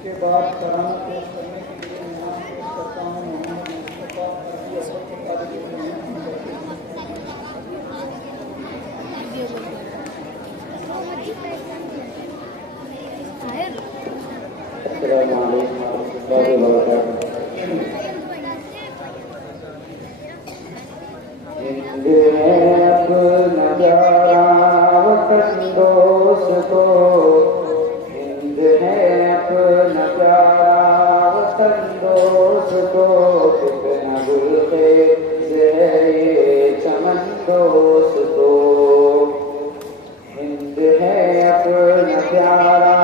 इसके बाद तराना पेश करने के लिए मैं पेश करता हूँ मोहम्मद मुस्तफ़ा अरबी असद के तालिब इल्म हैं। अस्सलामु अलैकुम वरहमतुल्लाहि वबरकातुहू। हिंद है अपना प्यारा वतन दोस्तों, हिंद है अपना प्यारा वतन दोस्तों, कितना गुलखेज है ये चमन दोस्तों। हिंद है अपना प्यारा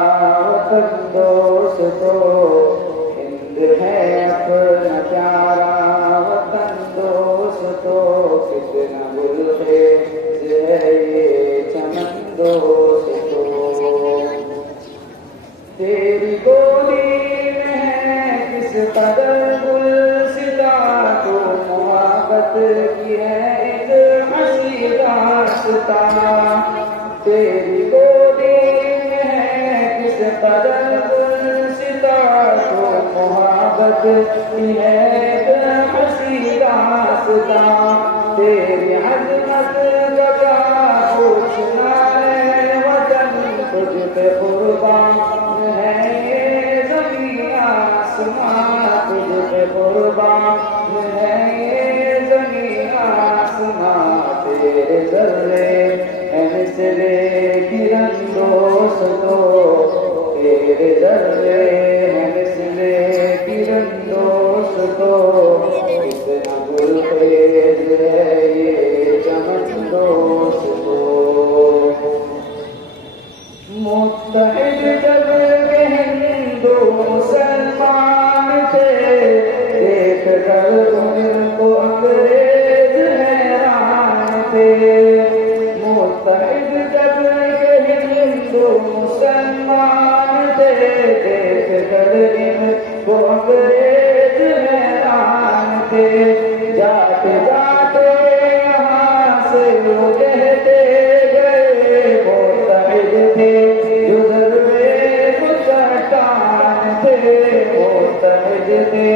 वतन दोस्तों, हिंद है अपना प्यारा वतन दोस्तों, कितना गुलखेज है ये चमन दोस्तों। तेरी गोदी में है किस कदर गुलसिता, तो मोहब्बत की है एक हंसी दास्ता। तेरी गोदी में है किस कदर गुलसिता, तो मोहब्बत की है एक हंसी दास्ता। तेरी अज़मत का क्या पूछना है वतन, तुझ पे कुर्बान है ये ज़मीन आसमां, तुझ पे कुर्बान है ये ज़मीन आसमां। तेरे ज़र्रे है मिसले किरण दोस्तों, तेरे ज़र्रे है मिसले किरण दोस्तों, कितना गुलखेज है ये चमन दोस्तों। मुत्तहिद जब के हिंदू मुसलमान थे, देख कर उनको अंग्रेज हैरान थे। मुत्तहिद जब के हिंदू मुसलमान थे, देख कर इनको अंग्रेज हैरान थे। जाते जाते यहाँ से वो कहते गए, मुत्तहिद थे गुजरे वो चट्टान थे, मुत्तहिद थे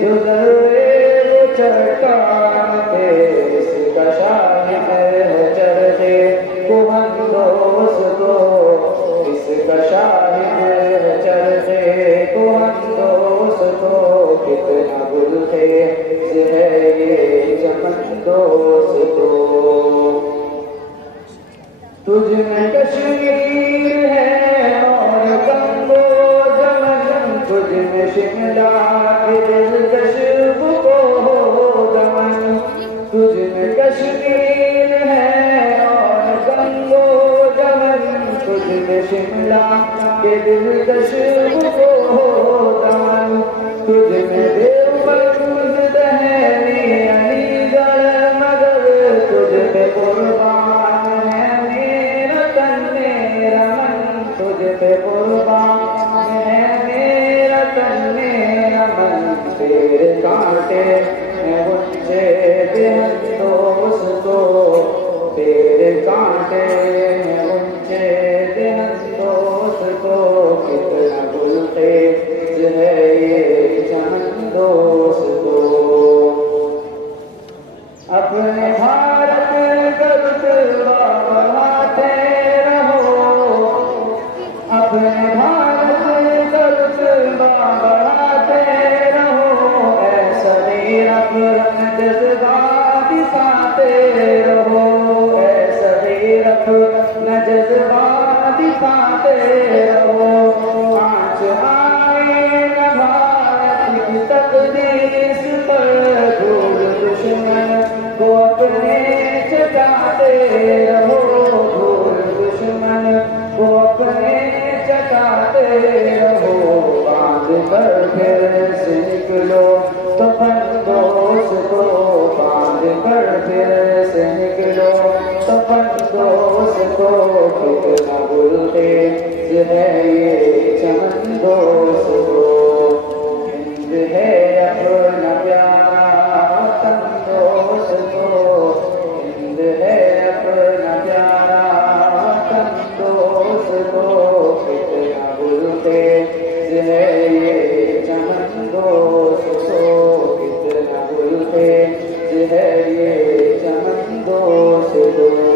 गुजरे वो चट्टान थे। इसका शाहिद है चरखे कुहन दोस्तों, इसका शाहिद है चरखे कुहन दोस्तों, कितना गुलखेज है ये चमन दोस्तों। तुझ में कश्मीर है और कंगो जमन, तुझ में शिमला के दिलकश को हो दमन। तुझ में कश्मीर है और कंगो जमन, तुझ में शिमला के दिलकश को हो दमन। तुझ में देवबंद दहली अलीगढ़ मगर, तुझ पे कुर्बान है मेरा तन मेरा मन, तुझ पे कुर्बान है मेरा तन मेरा मन। तेरे कांटे हैं मुझसे बेहद दोस्तों, तेरे कांटे हैं मुझसे बेहद दोस्तों, कितना गुलखेज है ये चमन दोस्तों। अपने भारत का रुतबा बढ़ाते रहो, अपने भारत का रुतबा बढ़ाते रहो। ऐसा अपना जज्बा दिखाते रहो, ऐसा अपना जज्बा दिखाते रहो। आँच आए न भारत की तकदीस पर, धूल दुश्मन को अपने चटाते रहो, धूल दुश्मन को अपने चटाते रहो। बांध कर फिर से निकलो तो दोस्त को, बांध कर फिर से निकलो तो दोस्त को, कितना गुलखेज है ये चमन दोस्तों। हिंद है अपना प्यारा वतन दोस्तों, हिंद है अपना प्यारा वतन दोस्तों, कितना गुलखेज है को